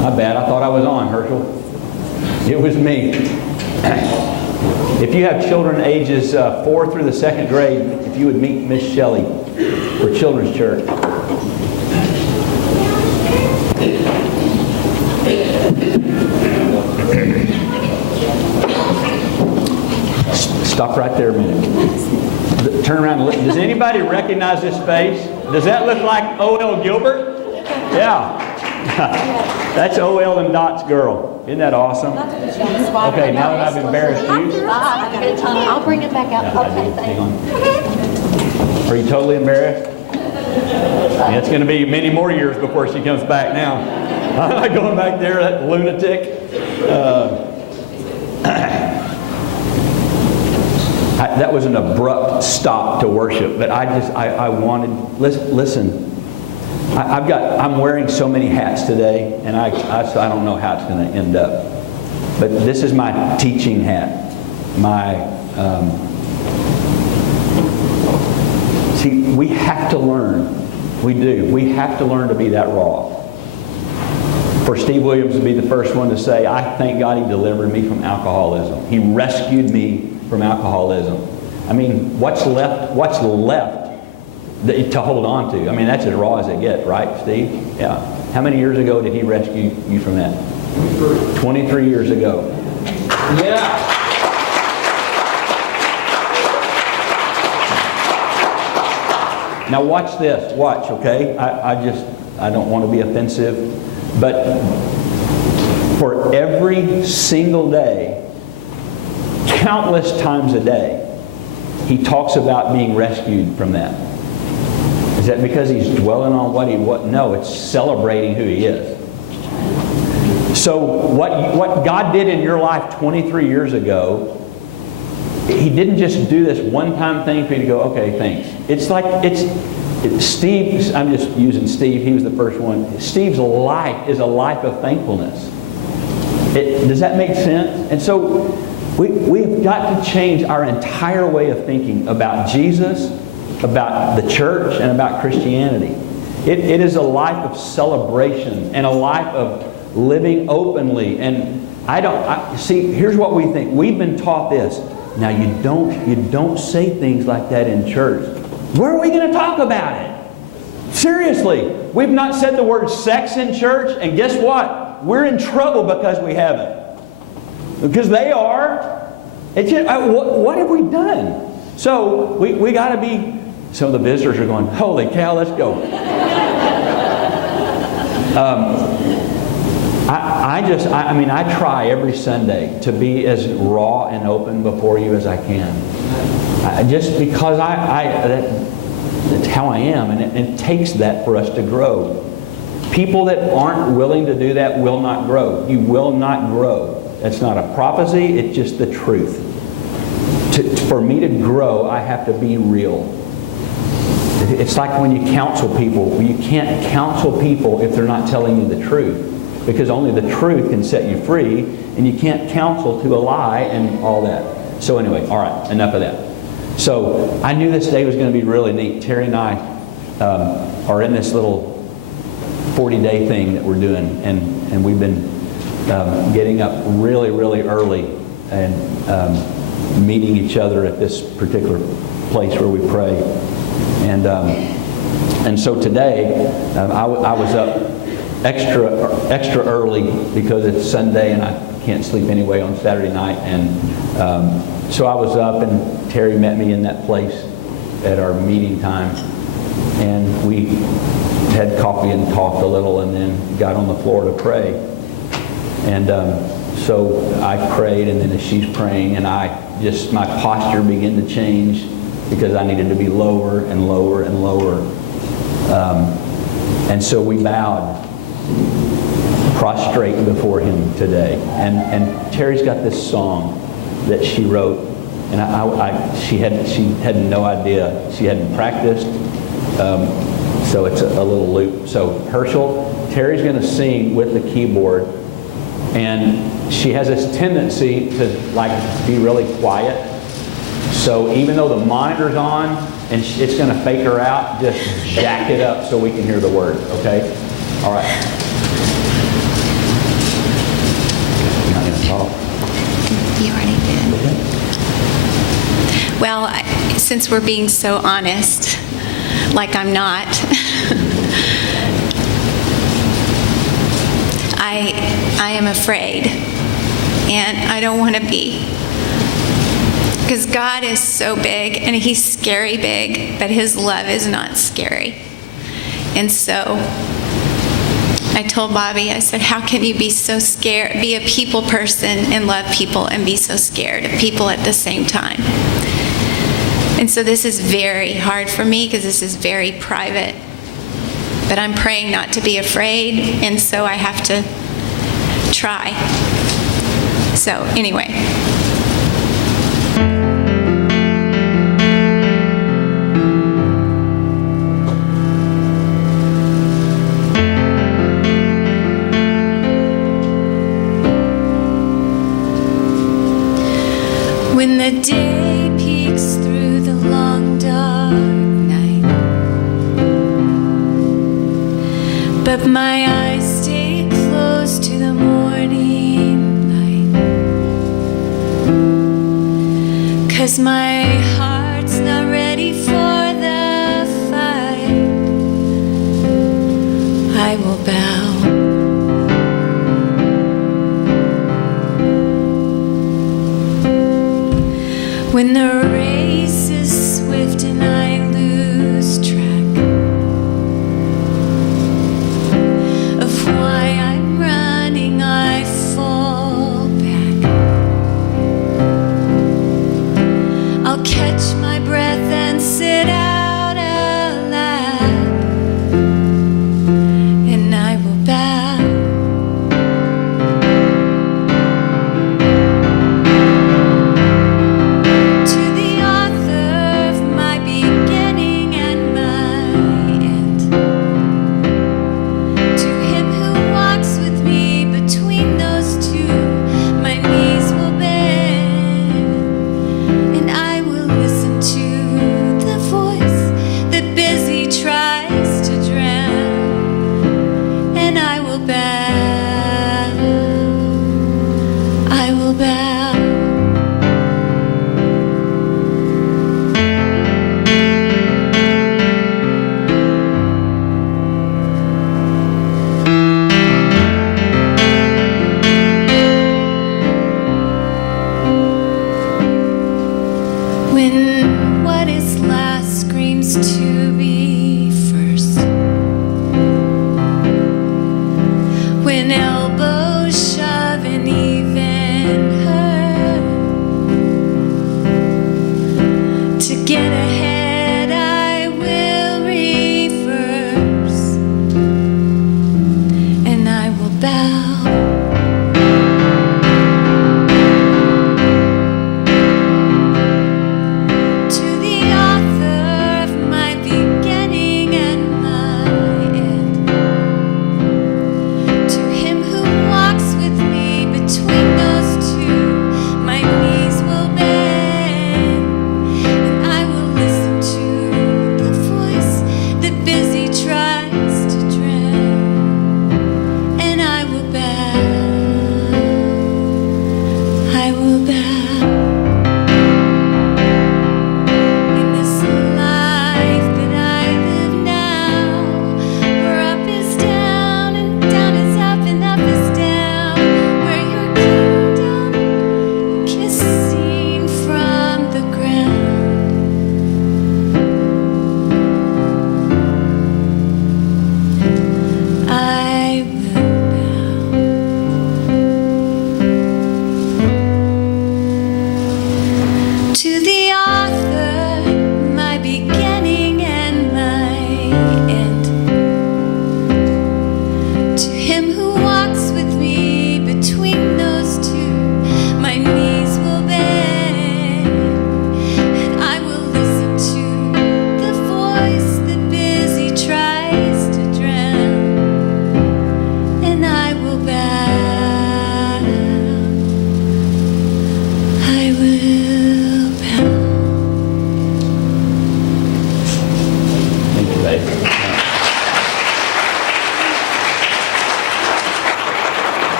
My bad. I thought I was on, Herschel. It was me. If you have children ages 4 through the 2nd grade, if you would meet Miss Shelley for Children's Church. Stop right there a minute. Turn around and look. Does anybody recognize this face? Does that look like O.L. Gilbert? Yeah. That's O.L. and Dot's girl. Isn't that awesome? Okay, now that I've embarrassed you. I'll bring it back out. Okay, hang on. Are you totally embarrassed? Yeah, it's going to be many more years before she comes back now. I'm not going back there, that lunatic. That was an abrupt stop to worship, but I wanted, listen, I'm wearing so many hats today, and I don't know how it's going to end up. But this is my teaching hat. See, we have to learn. We do. We have to learn to be that raw. For Steve Williams to be the first one to say, I thank God He delivered me from alcoholism. He rescued me from alcoholism. I mean, what's left to hold on to? I mean, that's as raw as it gets, right, Steve? Yeah. How many years ago did He rescue you from that? 23 years ago. Yeah. Now watch this. Watch, okay? I don't want to be offensive, but for every single day, countless times a day, He talks about being rescued from that. Is that because He's dwelling on what? No, it's celebrating who He is. So what God did in your life 23 years ago, He didn't just do this one-time thing for you to go, okay, thanks. It's like, Steve, I'm just using Steve, he was the first one. Steve's life is a life of thankfulness. Does that make sense? And so we've got to change our entire way of thinking about Jesus, about the church, and about Christianity. It is a life of celebration and a life of living openly. And see, here's what we think. We've been taught this. Now you don't say things like that in church. Where are we going to talk about it? Seriously, we've not said the word sex in church, and guess what? We're in trouble because we haven't. Because they are. It's just, what have we done? So we got to be. Some of the visitors are going, holy cow, let's go. I try every Sunday to be as raw and open before you as I can. Just because that's how I am, and it takes that for us to grow. People that aren't willing to do that will not grow. You will not grow. That's not a prophecy, it's just the truth. For me to grow, I have to be real. It's like when you counsel people. You can't counsel people if they're not telling you the truth. Because only the truth can set you free, and you can't counsel to a lie and all that. So anyway, all right, enough of that. So I knew this day was going to be really neat. Terry and I are in this little 40-day thing that we're doing, and we've been getting up really, really early and meeting each other at this particular place where we pray. And so today I was up extra early because it's Sunday and I can't sleep anyway on Saturday night, and so I was up, and Terry met me in that place at our meeting time, and we had coffee and talked a little, and then got on the floor to pray. And so I prayed, and then as she's praying, and my posture began to change because I needed to be lower and lower and lower. And so we bowed, prostrate before Him today. And Terry's got this song that she wrote, and she had no idea. She hadn't practiced, so it's a little loop. So Herschel, Terry's going to sing with the keyboard, and she has this tendency to be really quiet. So even though the monitor's on and it's going to fake her out, just jack it up so we can hear the words, okay? All right. since we're being so honest, like I'm not, I am afraid, and I don't want to be. Because God is so big, and He's scary big, but His love is not scary. And so I told Bobby, I said, how can you be so scared, be a people person and love people and be so scared of people at the same time? And so this is very hard for me because this is very private. But I'm praying not to be afraid, and so I have to try. So anyway. When the day peeks through the long dark night, but my eyes stay close to the morning light, 'cause my heart's not ready for the fight, I will bow. When the race is swift and I lose track of why I'm running, I fall back.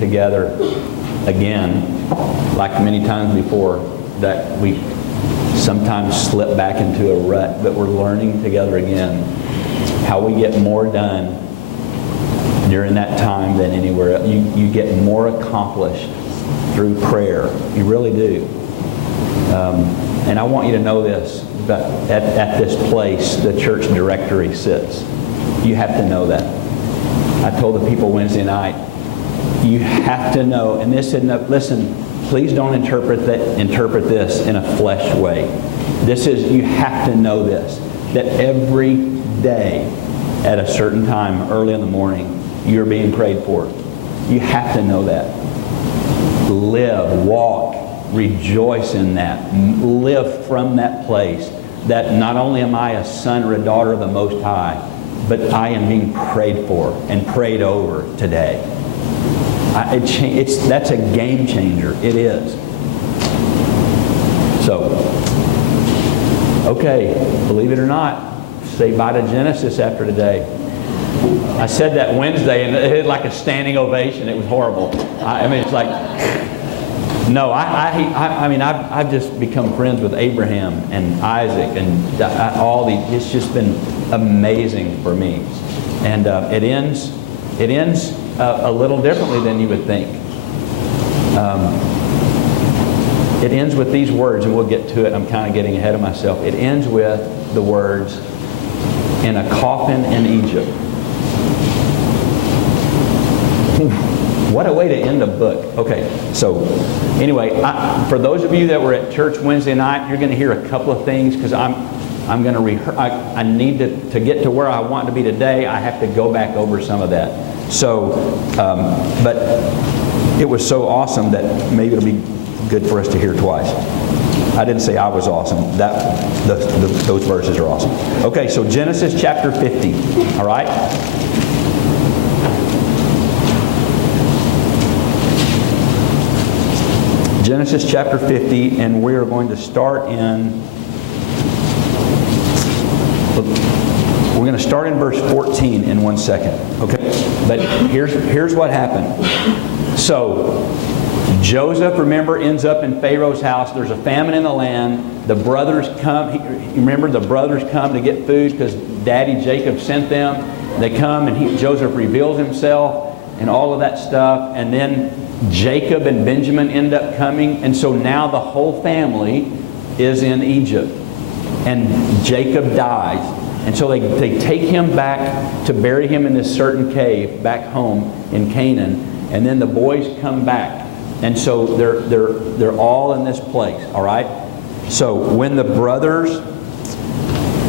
together again, like many times before, that we sometimes slip back into a rut, but we're learning together again how we get more done during that time than anywhere else. You get more accomplished through prayer. You really do. And I want you to know this, but at this place, the church directory sits. You have to know that. I told the people Wednesday night, you have to know, and this isn't, listen, please don't interpret this in a flesh way. This is, you have to know this, that every day at a certain time, early in the morning, you're being prayed for. You have to know that. Live, walk, rejoice in that. Live from that place that not only am I a son or a daughter of the Most High, but I am being prayed for and prayed over today. That's a game changer. It is. So, okay, believe it or not, say bye to Genesis after today. I said that Wednesday, and it had like a standing ovation. It was horrible. I mean, it's like, no, I mean, I've just become friends with Abraham and Isaac and all these. It's just been amazing for me, and it ends a little differently than you would think. It ends with these words, and we'll get to it. I'm kind of getting ahead of myself. It ends with the words, "In a coffin in Egypt." What a way to end a book. Okay, so anyway, for those of you that were at church Wednesday night, you're going to hear a couple of things because I'm going to rehearse. I need to get to where I want to be today. I have to go back over some of that. So, but it was so awesome that maybe it'll be good for us to hear twice. I didn't say I was awesome. Those verses are awesome. Okay, so Genesis chapter 50. All right. Genesis chapter 50, and we are going to start in. We're going to start in verse 14 in 1 second. Okay, but here's what happened. So Joseph, remember, ends up in Pharaoh's house. There's a famine in the land. The brothers come. Remember, the brothers come to get food because Daddy Jacob sent them. They come, and Joseph reveals himself and all of that stuff, and then Jacob and Benjamin end up coming, and so now the whole family is in Egypt. And Jacob dies. And so they take him back to bury him in this certain cave back home in Canaan. And then the boys come back. And so they're all in this place, all right? So when the brothers,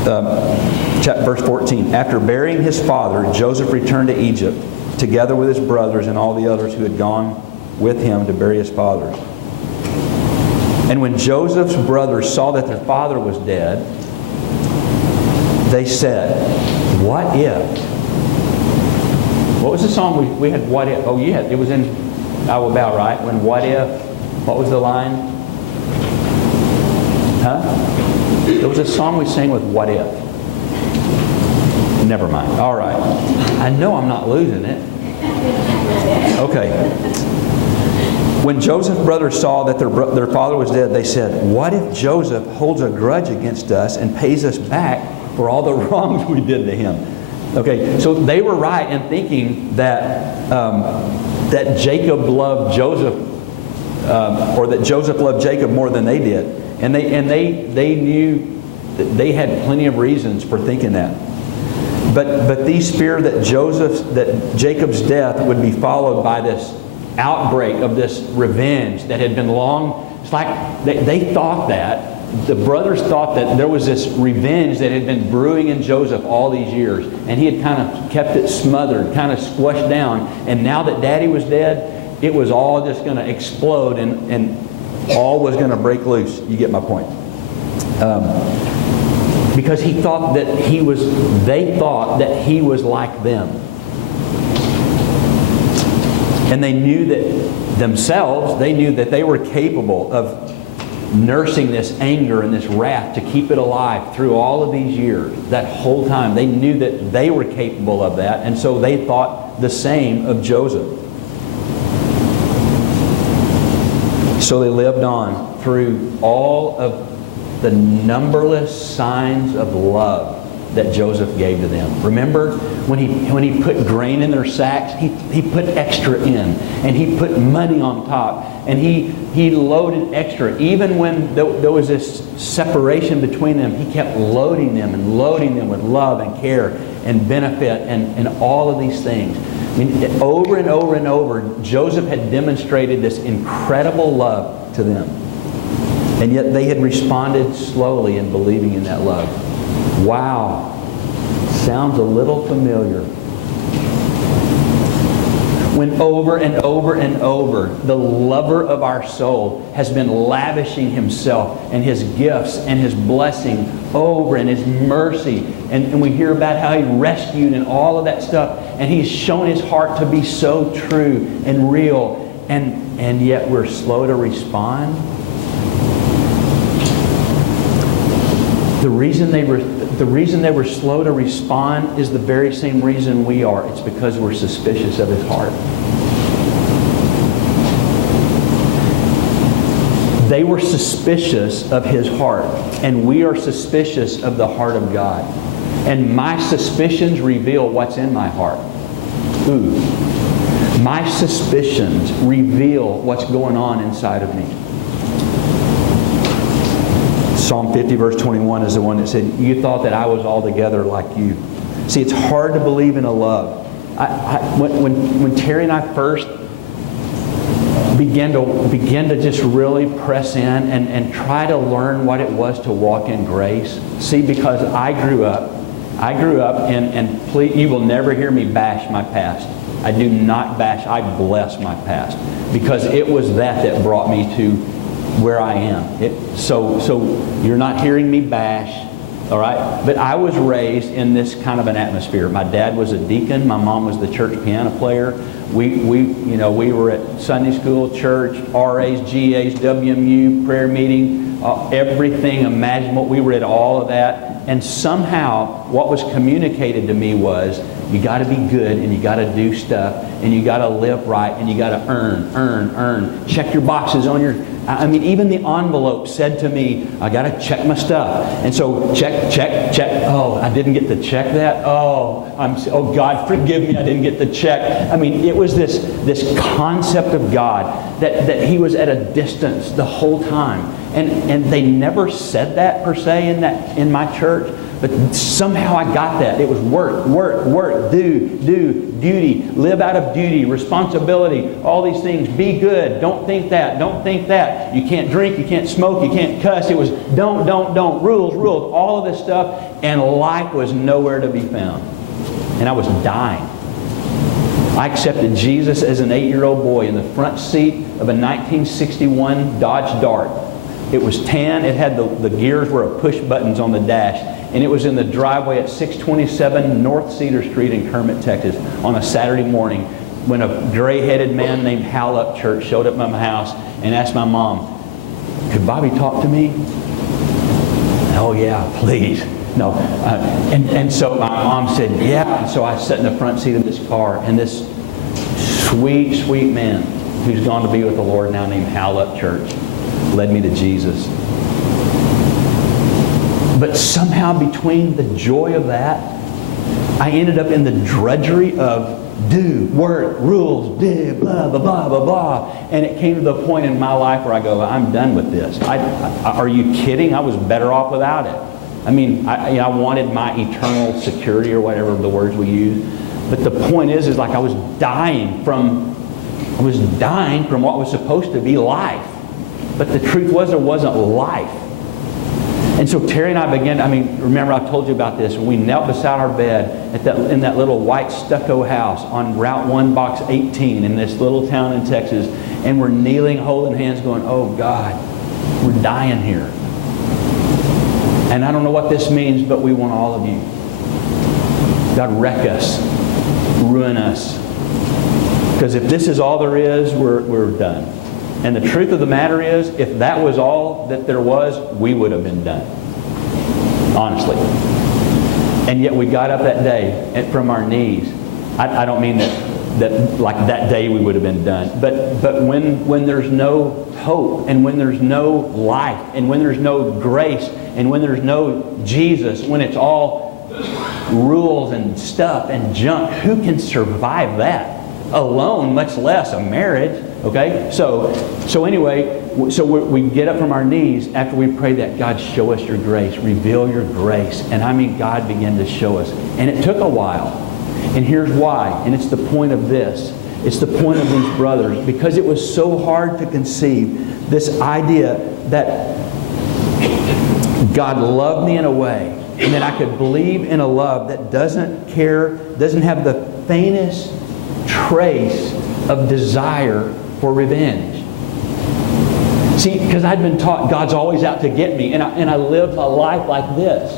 verse 14, after burying his father, Joseph returned to Egypt together with his brothers and all the others who had gone with him to bury his father. And when Joseph's brothers saw that their father was dead, they said, "What if?" What was the song we had? What if? Oh, yeah, it was in I Will Bow, right? When what if? What was the line? Huh? There was a song we sang with what if. Never mind. All right. I know I'm not losing it. Okay. When Joseph's brothers saw that their father was dead, they said, "What if Joseph holds a grudge against us and pays us back for all the wrongs we did to him?" Okay, so they were right in thinking that that Jacob loved Joseph, or that Joseph loved Jacob more than they did, and they knew that they had plenty of reasons for thinking that. But these feared that Jacob's death would be followed by this outbreak of this revenge that had been long. It's like they thought that. The brothers thought that there was this revenge that had been brewing in Joseph all these years. And he had kind of kept it smothered, kind of squashed down. And now that Daddy was dead, it was all just going to explode and all was going to break loose. You get my point. Because they thought that he was like them. And they knew that themselves, they knew that they were capable of nursing this anger and this wrath to keep it alive through all of these years. That whole time, they knew that they were capable of that. And so they thought the same of Joseph. So they lived on through all of the numberless signs of love that Joseph gave to them. Remember when he put grain in their sacks, he put extra in, and he put money on top, and he loaded extra. Even when there was this separation between them, he kept loading them with love and care and benefit and all of these things. I mean, over and over and over, Joseph had demonstrated this incredible love to them. And yet they had responded slowly in believing in that love. Wow. Sounds a little familiar. When over and over and over, the lover of our soul has been lavishing himself and his gifts and his blessing over and his mercy. And we hear about how he rescued and all of that stuff. And he's shown his heart to be so true and real. And yet we're slow to respond. The reason they were slow to respond is the very same reason we are. It's because we're suspicious of his heart. They were suspicious of his heart, and we are suspicious of the heart of God. And my suspicions reveal what's in my heart. Ooh. My suspicions reveal what's going on inside of me. Psalm 50 verse 21 is the one that said, "You thought that I was altogether like you." See, it's hard to believe in a love. When Terry and I first began to just really press in and try to learn what it was to walk in grace. See, because I grew up and please, you will never hear me bash my past. I do not bash, I bless my past. Because it was that brought me to where I am. So you're not hearing me bash, all right? But I was raised in this kind of an atmosphere. My dad was a deacon. My mom was the church piano player. We were at Sunday school, church, RAs, GAs, WMU, prayer meeting, everything imaginable. We were at all of that. And somehow what was communicated to me was, you got to be good and you got to do stuff and you got to live right and you got to earn. Check your boxes on your... I mean, even the envelope said to me, I got to check my stuff. And so check. Oh, I didn't get to check that. Oh, God, forgive me, I didn't get the check. I mean, it was this concept of God that he was at a distance the whole time. And they never said that per se in my church. But somehow I got that. It was work, do, duty, live out of duty, responsibility, all these things. Be good, don't think that. You can't drink, you can't smoke, you can't cuss. It was don't, rules, all of this stuff. And life was nowhere to be found. And I was dying. I accepted Jesus as an 8-year-old boy in the front seat of a 1961 Dodge Dart. It was tan. It had the gears were push buttons on the dash. And it was in the driveway at 627 North Cedar Street in Kermit, Texas on a Saturday morning when a gray-headed man named Hal Upchurch showed up at my house and asked my mom, "Could Bobby talk to me?" "Oh yeah, please." No. And so my mom said, "Yeah." And so I sat in the front seat of this car, and this sweet, sweet man who's gone to be with the Lord now named Hal Upchurch led me to Jesus. But somehow between the joy of that, I ended up in the drudgery of do, work, rules, do, blah, blah, blah, blah, blah. And it came to the point in my life where I go, I'm done with this. Are you kidding? I was better off without it. I mean, I wanted my eternal security or whatever the words we use. But the point is like I was dying from what was supposed to be life. But the truth was there wasn't life. And so Terry and I remember I told you about this, when we knelt beside our bed in that little white stucco house on Route 1, Box 18 in this little town in Texas, and we're kneeling, holding hands, going, "Oh God, we're dying here. And I don't know what this means, but we want all of you. God, wreck us, ruin us. Because if this is all there is, we're done." And the truth of the matter is, if that was all that there was, we would have been done. Honestly. And yet we got up that day from our knees. I don't mean that that like that day we would have been done. But when there's no hope, and when there's no life, and when there's no grace, and when there's no Jesus, when it's all rules and stuff and junk, who can survive that alone, much less a marriage? Okay, so anyway, we get up from our knees after we pray that, God, show us your grace, reveal your grace. And I mean, God began to show us. And it took a while. And here's why. And it's the point of this. It's the point of these brothers. Because it was so hard to conceive this idea that God loved me in a way, and that I could believe in a love that doesn't care, doesn't have the faintest trace of desire for revenge. See, because I'd been taught God's always out to get me, and I lived my life like this.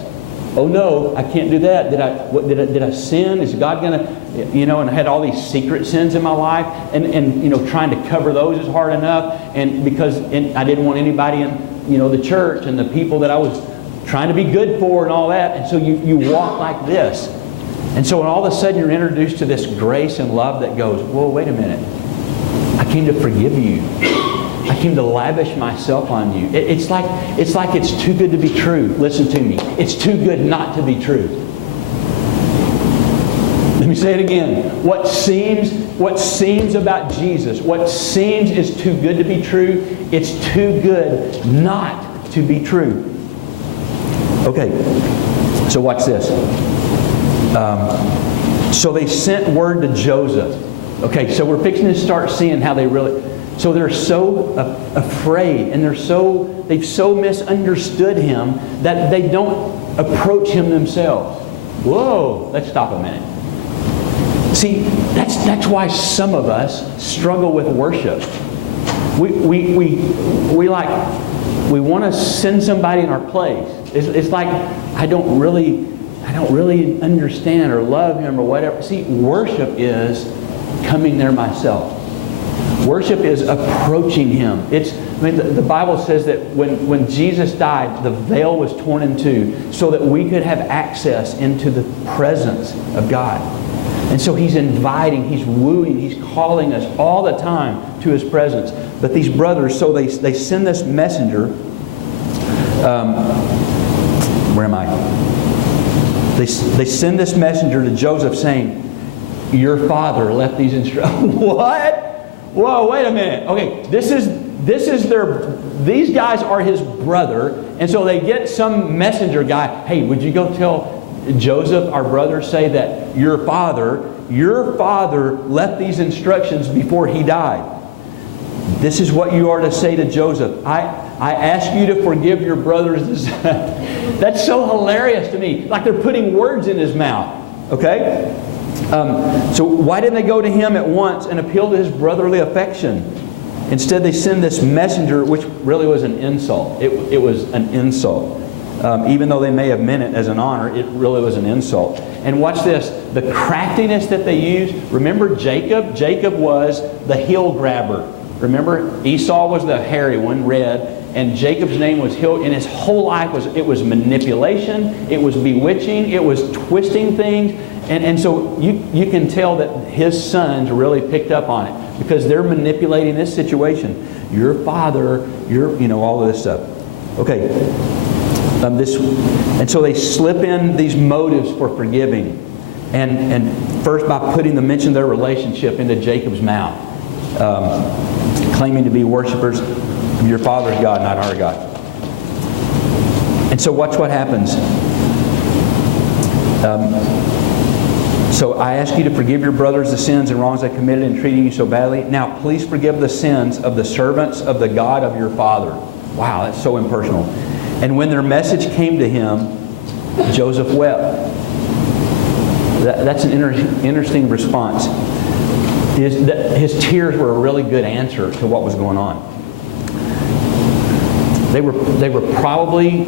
Oh no, I can't do that. Did I sin? Is God gonna, and I had all these secret sins in my life, and trying to cover those is hard enough, and because I didn't want anybody in the church and the people that I was trying to be good for and all that, and so you walk like this. And so when all of a sudden you're introduced to this grace and love that goes, whoa, wait a minute. I came to forgive you. I came to lavish myself on you. It's like it's too good to be true. Listen to me. It's too good not to be true. Let me say it again. What seems about Jesus, what seems is too good to be true, it's too good not to be true. Okay, so watch this. So they sent word to Joseph. Okay, so we're fixing to start seeing how they really... So they're so afraid, and they've so misunderstood him that they don't approach him themselves. Whoa, let's stop a minute. See, that's why some of us struggle with worship. We want to send somebody in our place. It's like I don't really understand or love him or whatever. See, worship is coming there myself. Worship is approaching him. The Bible says that when Jesus died, the veil was torn in two so that we could have access into the presence of God. And so He's inviting, He's wooing, He's calling us all the time to His presence. But these brothers, so they send this messenger. Where am I? They send this messenger to Joseph saying, your father left these instructions. What? Whoa, wait a minute. Okay, these guys are his brother, and so they get some messenger guy, hey, would you go tell Joseph, our brother, say that your father left these instructions before he died. This is what you are to say to Joseph. I ask you to forgive your brothers. That's so hilarious to me. Like they're putting words in his mouth. Okay? So why didn't they go to him at once and appeal to his brotherly affection? Instead, they send this messenger, which really was an insult. It was an insult. Even though they may have meant it as an honor, it really was an insult. And watch this. The craftiness that they used. Remember Jacob? Jacob was the heel grabber. Remember? Esau was the hairy one, red. And Jacob's name was Hill, and his whole life was manipulation, it was bewitching, it was twisting things. And so you can tell that his sons really picked up on it because they're manipulating this situation. Your father, all of this stuff. Okay. And so they slip in these motives for forgiving. And first by putting the mention of their relationship into Jacob's mouth. Claiming to be worshipers of your father's God, not our God. And so watch what happens. So I ask you to forgive your brothers the sins and wrongs they committed in treating you so badly. Now please forgive the sins of the servants of the God of your father. Wow, that's so impersonal. And when their message came to him, Joseph wept. That's an interesting response. His tears were a really good answer to what was going on. They were probably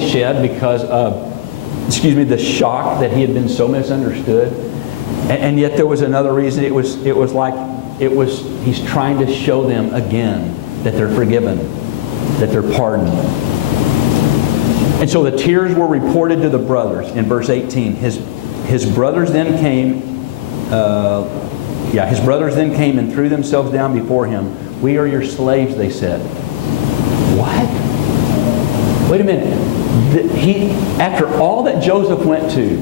shed because of, the shock that he had been so misunderstood. And yet there was another reason. He's trying to show them again that they're forgiven, that they're pardoned. And so the tears were reported to the brothers in verse 18. His brothers then came His brothers then came and threw themselves down before him. "We are your slaves," they said. What? Wait a minute. After all that Joseph went to,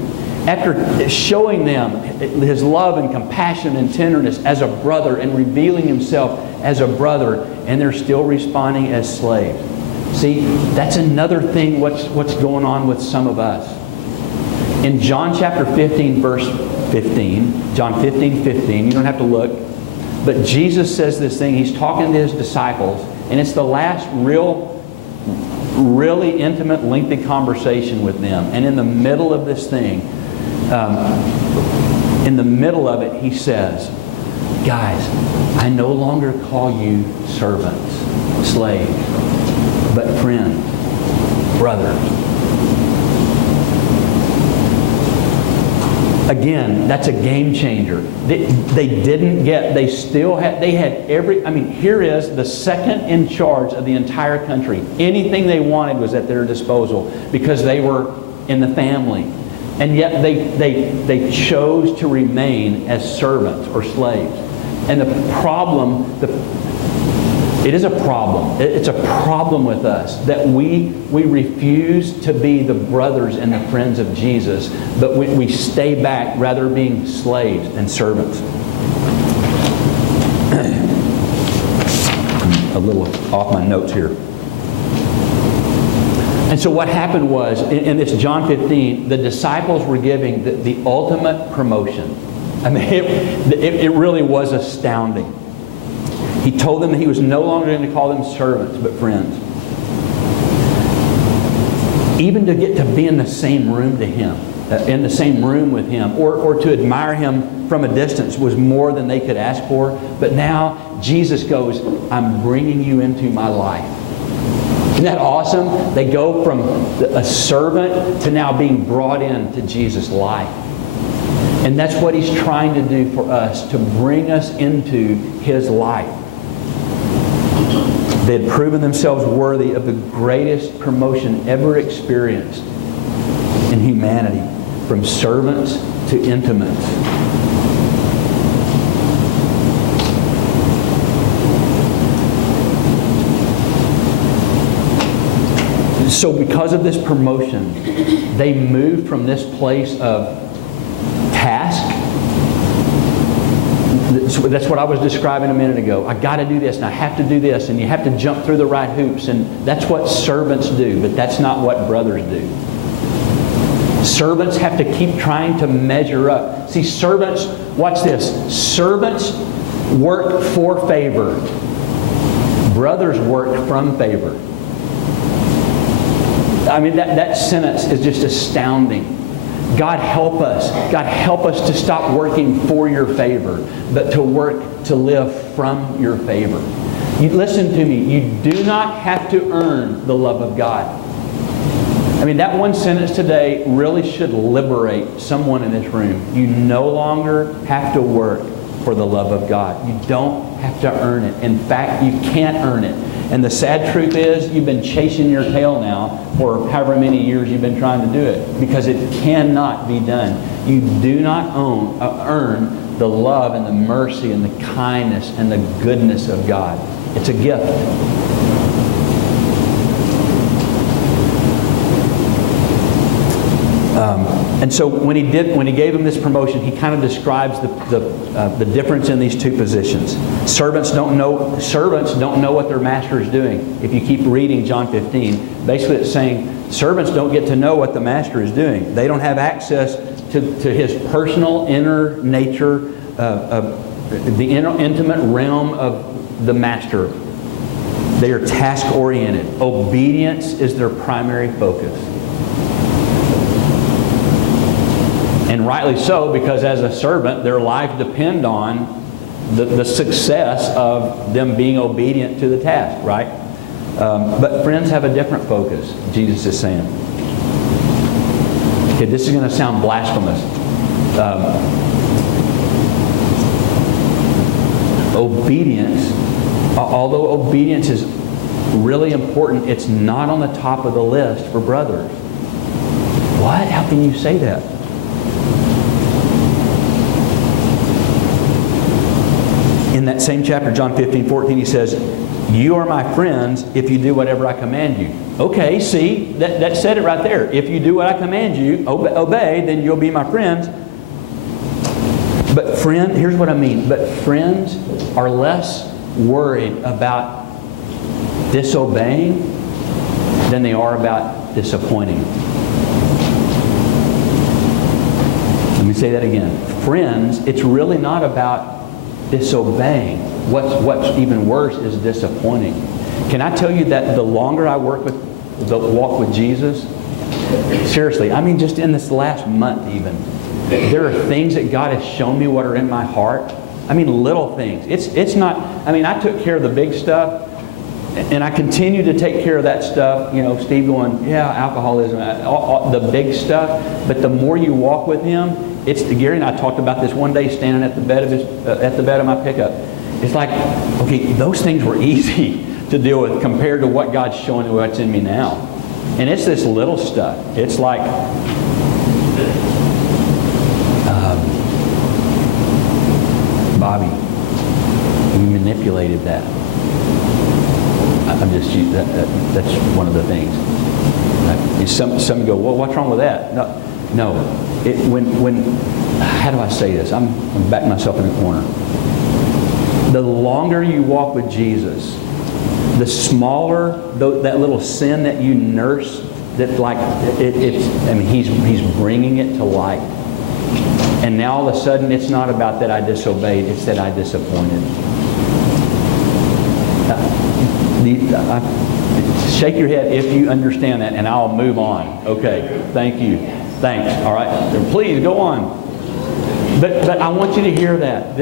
after showing them his love and compassion and tenderness as a brother and revealing himself as a brother, and they're still responding as slaves. See, that's another thing what's going on with some of us. In John chapter 15, verse 15, John 15, 15, you don't have to look, but Jesus says this thing. He's talking to his disciples, and it's the last really intimate, lengthy conversation with them. And in the middle of this thing, in the middle of it, he says, "Guys, I no longer call you servants, slaves, but friends, brothers." Again, that's a game changer. They didn't get, they still had, they had here is the second in charge of the entire country. Anything they wanted was at their disposal because they were in the family. And yet they chose to remain as servants or slaves. And the problem, it is a problem. It's a problem with us that we refuse to be the brothers and the friends of Jesus, but we stay back rather being slaves and servants. I'm a little off my notes here. And so what happened was, in this John 15, the disciples were giving the ultimate promotion. I mean, it really was astounding. He told them that he was no longer going to call them servants, but friends. Even to get to be in the same room to him, in the same room with him, or to admire him from a distance was more than they could ask for. But now Jesus goes, "I'm bringing you into my life." Isn't that awesome? They go from a servant to now being brought into Jesus' life. And that's what he's trying to do for us, to bring us into his life. They had proven themselves worthy of the greatest promotion ever experienced in humanity, from servants to intimates. So because of this promotion, they moved from this place of task. That's what I was describing a minute ago. I got to do this, and I have to do this, and you have to jump through the right hoops, and that's what servants do, but that's not what brothers do. Servants have to keep trying to measure up. See, servants, watch this. Servants work for favor. Brothers work from favor. I mean, that sentence is just astounding. God help us. God help us to stop working for your favor, but to work to live from your favor. You listen to me. You do not have to earn the love of God. I mean, that one sentence today really should liberate someone in this room. You no longer have to work for the love of God. You don't have to earn it. In fact, you can't earn it. And the sad truth is, you've been chasing your tail now for however many years you've been trying to do it, because it cannot be done. You do not earn the love and the mercy and the kindness and the goodness of God. It's a gift. And so when he gave him this promotion, he kind of describes the difference in these two positions. Servants don't know what their master is doing. If you keep reading John 15, basically it's saying servants don't get to know what the master is doing. They don't have access to his personal inner nature, the intimate realm of the master. They are task-oriented. Obedience is their primary focus. And rightly so, because as a servant, their life depends on the success of them being obedient to the task, right? But friends have a different focus, Jesus is saying. Okay, this is going to sound blasphemous. Obedience, although obedience is really important, it's not on the top of the list for brothers. What? How can you say that? in that same chapter, John 15:14, he says, you are my friends if you do whatever I command you. Okay, see, that said it right there. If you do what I command you, obey, then you'll be my friends. But here's what I mean. But friends are less worried about disobeying than they are about disappointing. Let me say that again. Friends, it's really not about disobeying. What's even worse is disappointing. Can I tell you that the longer I walk with Jesus, seriously, I mean just in this last month even, there are things that God has shown me what are in my heart. I mean little things. It's not, I mean I took care of the big stuff, and I continue to take care of that stuff. You know, Steve going, yeah, alcoholism, all the big stuff. But the more you walk with Him, Gary and I talked about this one day standing at the bed of my pickup. It's like, okay, those things were easy to deal with compared to what God's showing me what's in me now. And it's this little stuff. It's like, Bobby, you manipulated that. I'm just that's one of the things. Some go, well, what's wrong with that? No. When how do I say this? I'm backing myself in a corner. The longer you walk with Jesus, the smaller that little sin that you nurse, that like He's bringing it to light. And now all of a sudden, it's not about that I disobeyed; it's that I disappointed. Shake your head if you understand that, and I'll move on. Okay, thank you. Thanks. All right, please go on. But I want you to hear that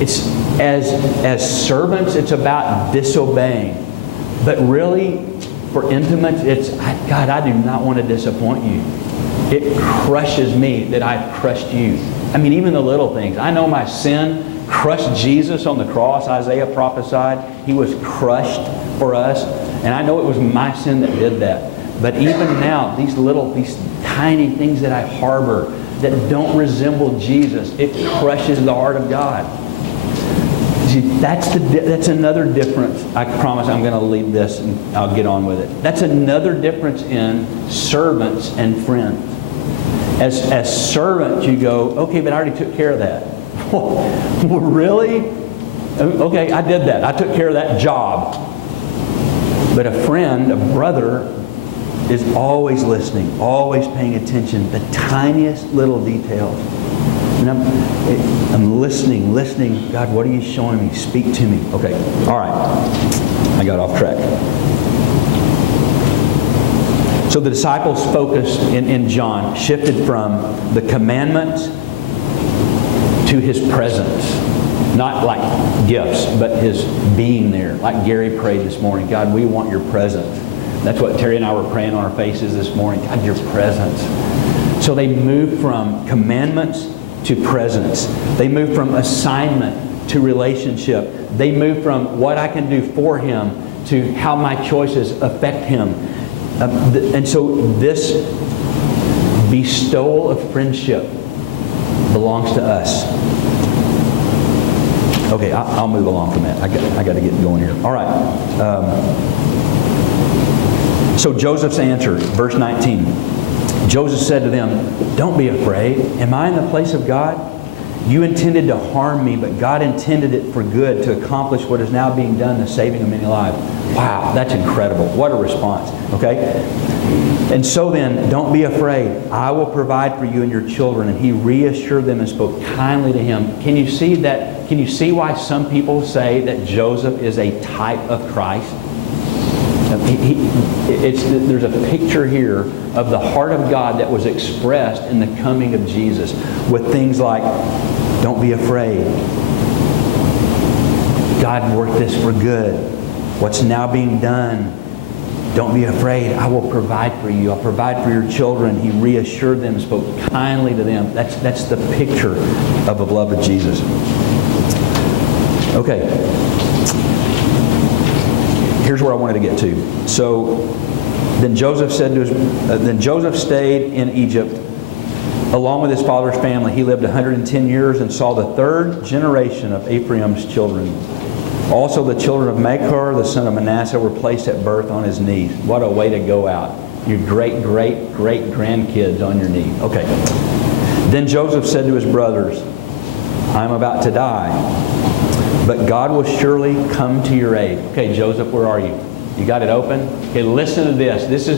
it's as servants, it's about disobeying. But really, for intimates, it's God, I do not want to disappoint you. It crushes me that I've crushed you. I mean, even the little things. I know my sin crushed Jesus on the cross. Isaiah prophesied He was crushed for us. And I know it was my sin that did that. But even now, these tiny things that I harbor that don't resemble Jesus, it crushes the heart of God. See, that's another difference. I promise I'm going to leave this and I'll get on with it. That's another difference in servants and friends. As servants, you go, okay, but I already took care of that. Really? Okay, I did that. I took care of that job. But a friend, a brother, is always listening, always paying attention, the tiniest little details. And I'm listening. God, what are you showing me? Speak to me. Okay, all right. I got off track. So the disciples' focus in John shifted from the commandments to His presence. Not like gifts, but His being there. Like Gary prayed this morning, God, we want your presence. That's what Terry and I were praying on our faces this morning. God, your presence. So they moved from commandments to presence. They moved from assignment to relationship. They moved from what I can do for Him to how my choices affect Him. And so this bestowal of friendship belongs to us. Okay, I'll move along from that. I got to get going here. All right. So Joseph's answer, verse 19. Joseph said to them, don't be afraid. Am I in the place of God? You intended to harm me, but God intended it for good to accomplish what is now being done, the saving of many lives. Wow, that's incredible. What a response. Okay? And so then, don't be afraid. I will provide for you and your children. And he reassured them and spoke kindly to him. Can you see that? Can you see why some people say that Joseph is a type of Christ? There's a picture here of the heart of God that was expressed in the coming of Jesus with things like, don't be afraid. God worked this for good. What's now being done, don't be afraid. I will provide for you. I'll provide for your children. He reassured them, spoke kindly to them. That's the picture of the love of Jesus. Okay. Here's where I wanted to get to. So then Joseph said to then Joseph stayed in Egypt Along with his father's family, he lived 110 years and saw the third generation of Ephraim's children. Also the children of Machir, the son of Manasseh, were placed at birth on his knees. What a way to go out. Your great-great-great-grandkids on your knee. Okay. Then Joseph said to his brothers, I am about to die, but God will surely come to your aid. Okay, Joseph, where are you? You got it open? Okay, listen to this. This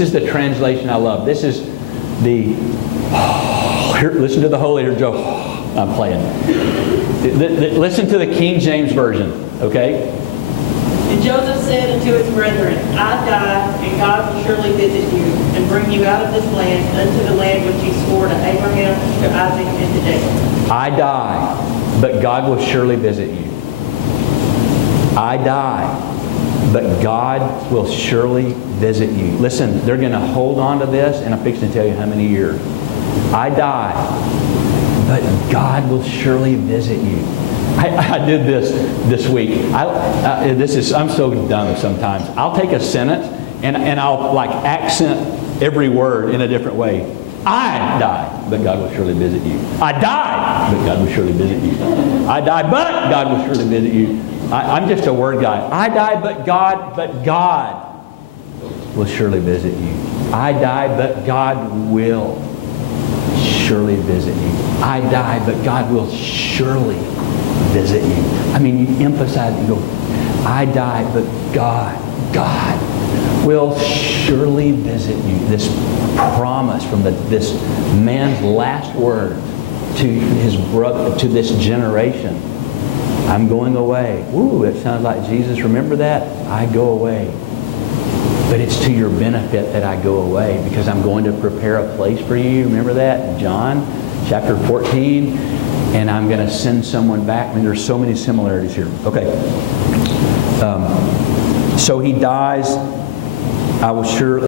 is the translation I love. This is the... Here, listen to the Holy here, Joe. I'm playing. Listen to the King James Version, okay? And Joseph said unto his brethren, I die, and God will surely visit you, and bring you out of this land unto the land which he swore to Abraham, to Isaac, and to Jacob. I die, but God will surely visit you. I die, but God will surely visit you. Listen, they're going to hold on to this, and I'm fixing to tell you how many years. I die, but God will surely visit you. I did this week. I'm so dumb sometimes. I'll take a sentence and I'll like accent every word in a different way. I die, but God will surely visit you. I died, but God will surely visit you. I die, but God will surely visit you. I'm just a word guy. I die, but God will surely visit you. I die, but God will surely visit you. I die, but God will surely visit you. I mean, you emphasize it. You go, I die, but God will surely visit you. This promise from this man's last word to his brother, to this generation. I'm going away. Ooh, it sounds like Jesus. Remember that? I go away. But it's to your benefit that I go away, because I'm going to prepare a place for you. Remember that? John chapter 14. And I'm going to send someone back. I mean, there's so many similarities here. Okay. So he dies. I will surely